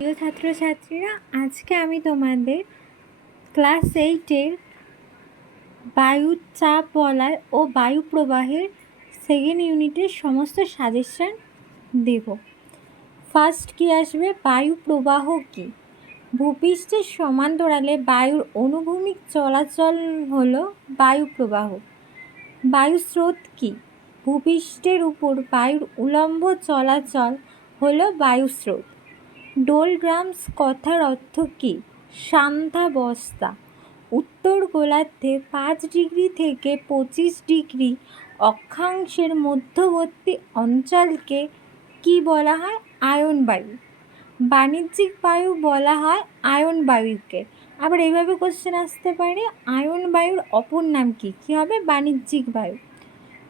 প্রিয় ছাত্রছাত্রীরা, আজকে আমি তোমাদের ক্লাস 8-এর বায়ুর চাপ বলয় ও বায়ু প্রবাহের সেকেন্ড ইউনিটের সমস্ত সাজেশন দেব। ফার্স্ট কি আসবে? বায়ু প্রবাহ কি? ভূপৃষ্ঠের সমান্তরালে বায়ুর অনুভূমিক চলাচল হলো বায়ু প্রবাহ। বায়ু স্রোত কি? ভূপৃষ্ঠের উপর বায়ুর উলম্ব চলাচল হলো বায়ু স্রোত। ডোলড্রামস কথার অর্থ কী? সান্ধ্যাবস্থা। উত্তর গোলার্ধে 5 ডিগ্রি থেকে 25 ডিগ্রি অক্ষাংশের মধ্যবর্তী অঞ্চলকে কি বলা হয়? আয়ন বায়ু। বাণিজ্যিক বায়ু বলা হয় আয়ন বায়ুকে। আবার এইভাবে কোশ্চেন আসতে পারে, আয়ন বায়ুর অপর নাম কি? কী হবে? বাণিজ্যিক বায়ু।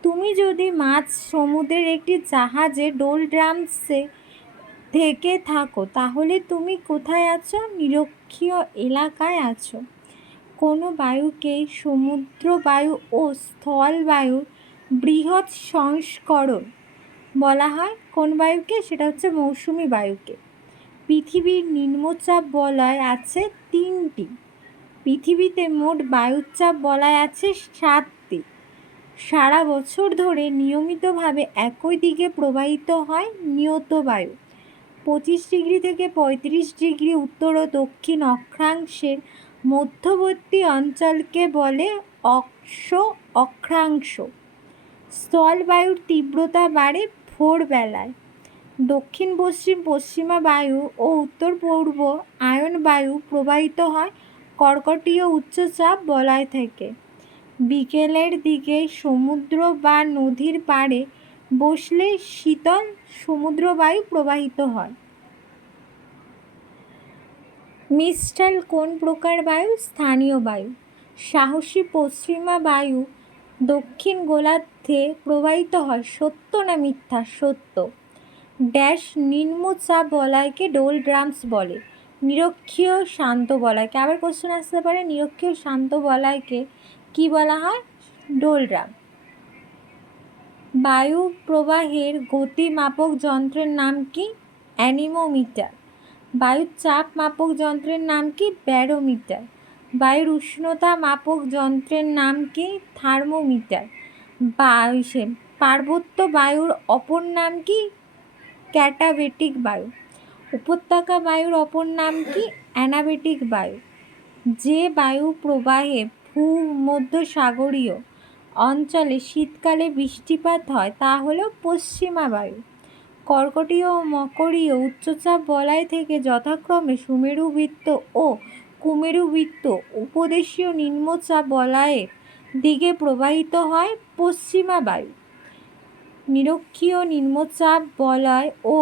তুমি যদি মাঝ সমুদ্রের একটি জাহাজে ডোলড্রামসে থেকে থাকো, তাহলে তুমি কোথায় আছো? নিরক্ষীয় এলাকায় আছো। কোনো বায়ুকে সমুদ্র বায়ু ও স্থল বায়ুর বৃহৎ সংস্করণ বলা হয়। কোন বায়ুকে? সেটা হচ্ছে মৌসুমি বায়ুকে। পৃথিবীর নিম্নচাপ বলয় আছে 3টি। পৃথিবীতে মোট বায়ুচাপ বলয় আছে 7টি। সারা বছর ধরে নিয়মিতভাবে একই দিকে প্রবাহিত হয় নিয়ত বায়ু। 25 ডিগ্রি থেকে 35 ডিগ্রি উত্তর ও দক্ষিণ অক্ষাংশের মধ্যবর্তী অঞ্চলকে বলে অক্ষাংশ। স্থলবায়ুর তীব্রতা বাড়ে ভোরবেলায়। দক্ষিণ পশ্চিম পশ্চিমা বায়ু ও উত্তর পূর্ব আয়ন বায়ু প্রবাহিত হয় কর্কটীয় উচ্চচাপ বলয় থেকে। বিকেলের দিকে সমুদ্র বা নদীর পাড়ে বসলে শীতল সমুদ্র বায়ু প্রবাহিত হয়। মিস্টাল কোন প্রকার বায়ু? স্থানীয় বায়ু। সাহসী পশ্চিমা বায়ু দক্ষিণ গোলার্ধে প্রবাহিত হয়। সত্য না মিথ্যা? সত্য। ড্যাশ নিম্নচাপ বলয়কে ডোলড্রামস বলে। নিরক্ষীয় শান্ত বলয়কে। আবার কোশ্চেন আসতে পারে, নিরক্ষীয় শান্ত বলয়কে কি বলা হয়? ডোলড্রাম। বায়ু প্রবাহের গতি মাপক যন্ত্রের নাম কি? অ্যানিমোমিটার। বায়ুর চাপ মাপক যন্ত্রের নাম কি? ব্যারোমিটার। বায়ুর উষ্ণতা মাপক যন্ত্রের নাম কি? থার্মোমিটার। পার্বত্য বায়ুর অপর নাম কি? ক্যাটাবেটিক বায়ু। উপত্যকা বায়ুর অপর নাম কি? অ্যানাবেটিক বায়ু। যে বায়ু প্রবাহে ভূমধ্যসাগরীয় অঞ্চলে শীতকালে বৃষ্টিপাত হয় তা হলো পশ্চিমা বায়ু। কর্কটীয় ও মকরীয় উচ্চচাপ বলয় থেকে যথাক্রমে সুমেরুবৃত্ত ও কুমেরুবৃত্ত উপদেশীয় নিম্নচাপ বলয়ের দিকে প্রবাহিত হয় পশ্চিমা বায়ু। নিরক্ষীয় নিম্নচাপ বলয় ও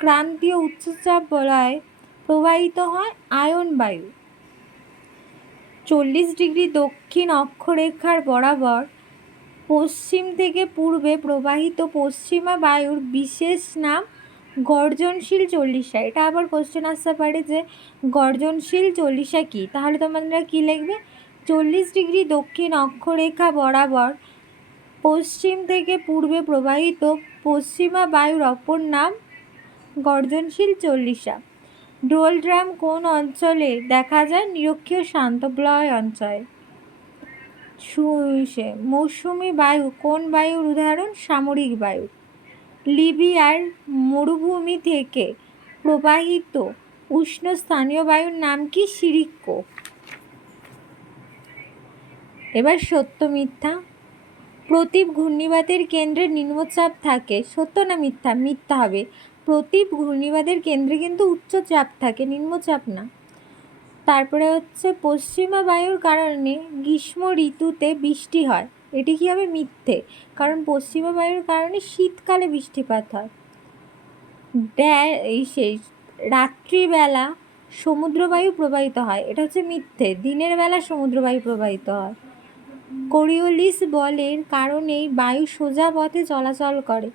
ক্রান্তীয় উচ্চচাপ বলয়ে প্রবাহিত হয় আয়ন বায়ু। 40 ডিগ্রি দক্ষিণ অক্ষরেখার বরাবর পশ্চিম থেকে পূর্বে প্রবাহিত পশ্চিমা বায়ুর বিশেষ নাম গর্জনশীল চল্লিশা। এটা আবার কোশ্চেন আসতে পারে যে গর্জনশীল চল্লিশা কী? তাহলে তোমরা কী লিখবে? 40 ডিগ্রি দক্ষিণ অক্ষরেখা বরাবর পশ্চিম থেকে পূর্বে প্রবাহিত পশ্চিমা বায়ুর অপর নাম গর্জনশীল চল্লিশা। ডোলড্রাম কোন অঞ্চলে দেখা যায়? নিরক্ষীয় শান্ত বলয় অঞ্চলে। মৌসুমি বায়ু কোন বায়ুর উদাহরণ? সামরিক বায়ু। লিবিয়ার মরুভূমি থেকে প্রবাহিত উষ্ণ স্থানীয় বায়ুর নাম কি? সিরিক্কো। এবার সত্য মিথ্যা। প্রতীপ ঘূর্ণিবাতের কেন্দ্রে নিম্নচাপ থাকে। সত্য না মিথ্যা? মিথ্যা হবে। প্রতীপ ঘূর্ণিবাতের কেন্দ্রে কিন্তু উচ্চচাপ থাকে, নিম্নচাপ না। তারপরে হচ্ছে পশ্চিমা বায়ুর কারণে গ্রীষ্ম ঋতুতে বৃষ্টি হয়। এটি কী হবে? মিথ্যে, কারণ পশ্চিমা বায়ুর কারণে শীতকালে বৃষ্টিপাত হয়। রাত্রিবেলা সমুদ্রবায়ু প্রবাহিত হয়। এটা হচ্ছে মিথ্যে, দিনের বেলা সমুদ্রবায়ু প্রবাহিত হয়। কোরিওলিস বলের কারণেই বায়ু সোজা পথে চলাচল করে।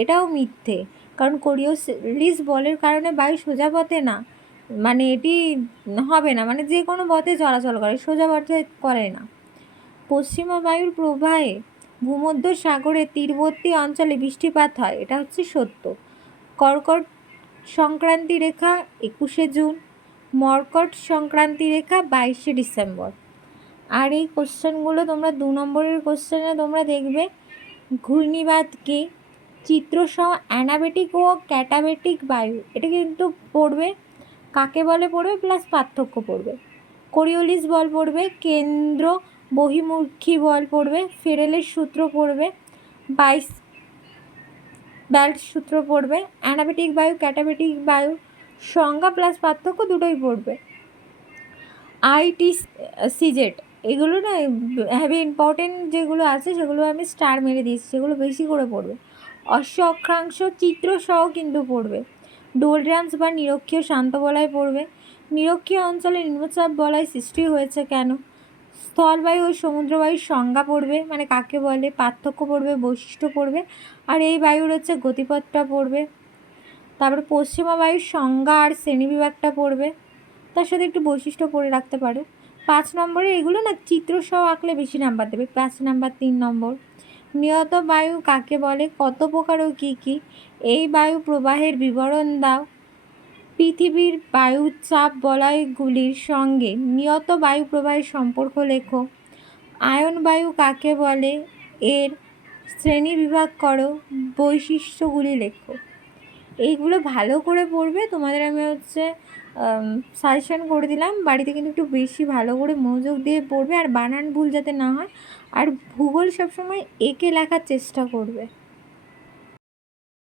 এটাও মিথ্যে, কারণ কোরিওলিস বলের কারণে বায়ু সোজা পথে না, মানে এটি হবে না, মানে যে কোনো পথে চলাচল করে, সোজা পথে করে না। পশ্চিমা বায়ুর প্রবাহে ভূমধ্যসাগরের তীরবর্তী অঞ্চলে বৃষ্টিপাত হয়। এটা হচ্ছে সত্য। কর্কট সংক্রান্তি রেখা 21শে জুন, মর্কট সংক্রান্তি রেখা 22শে ডিসেম্বর। আর এই কোশ্চেনগুলো তোমরা 2 নম্বরের কোশ্চেনে তোমরা দেখবে ঘূর্ণিবাত কি, চিত্রসহ অ্যানাবেটিক ও ক্যাটাবেটিক বায়ু, এটা কিন্তু পড়বে, কাকে বলে পড়বে প্লাস পার্থক্য পড়বে। কোরিওলিস বল পড়বে, কেন্দ্র বহির্মুখী বল পড়বে, ফেরেলের সূত্র পড়বে, বাইস বেল্ট সূত্র পড়বে, অ্যানাবেটিক বায়ু ক্যাটাবেটিক বায়ু সংজ্ঞা প্লাস পার্থক্য দুটোই পড়বে। ITCZ এগুলো না হেভি ইম্পর্টেন্ট যেগুলো আছে সেগুলো আমি স্টার মেরে দিয়েছি, সেগুলো বেশি করে পড়বে। অশ্ব অক্ষাংশ চিত্রসহ কিন্তু পড়বে। ডোলড্রামস বা নিরক্ষীয় শান্ত বলয় পড়বে। নিরক্ষীয় অঞ্চলে নিম্নচাপ বলয় সৃষ্টি হয়েছে কেন? স্থলবায়ু ও সমুদ্রবায়ুর সংজ্ঞা পড়বে, মানে কাকে বলে, পার্থক্য পড়বে, বৈশিষ্ট্য পড়বে। আর এই বায়ুর হচ্ছে গতিপথটা পড়বে। তারপরে পশ্চিমা বায়ুর সংজ্ঞা আর শ্রেণীবিভাগটা পড়বে, তার সাথে একটু বৈশিষ্ট্য পড়ে রাখতে পারো। 5 নম্বরে এগুলো না চিত্রসহ আঁকলে বেশি নাম্বার দেবে, 5 নাম্বার 3 নম্বর। নিয়ত বায়ু কাকে বলে, কত প্রকার ও কী কী, এই বায়ু প্রবাহের বিবরণ দাও। পৃথিবীর বায়ু চাপ বলয়গুলির সঙ্গে নিয়ত বায়ু প্রবাহের সম্পর্ক লেখো। আয়ন বায়ু কাকে বলে, এর শ্রেণী বিভাগ করো, বৈশিষ্ট্যগুলি লেখো। এইগুলো ভালো করে পড়বে, তোমাদের আমি হচ্ছে সাজেশন করে দিলাম। বাড়িতে কিন্তু একটু বেশি ভালো করে মনোযোগ দিয়ে পড়বে, আর বানান ভুল যাতে না হয়। আর ভূগোল সবসময় এঁকে লেখার চেষ্টা করবে।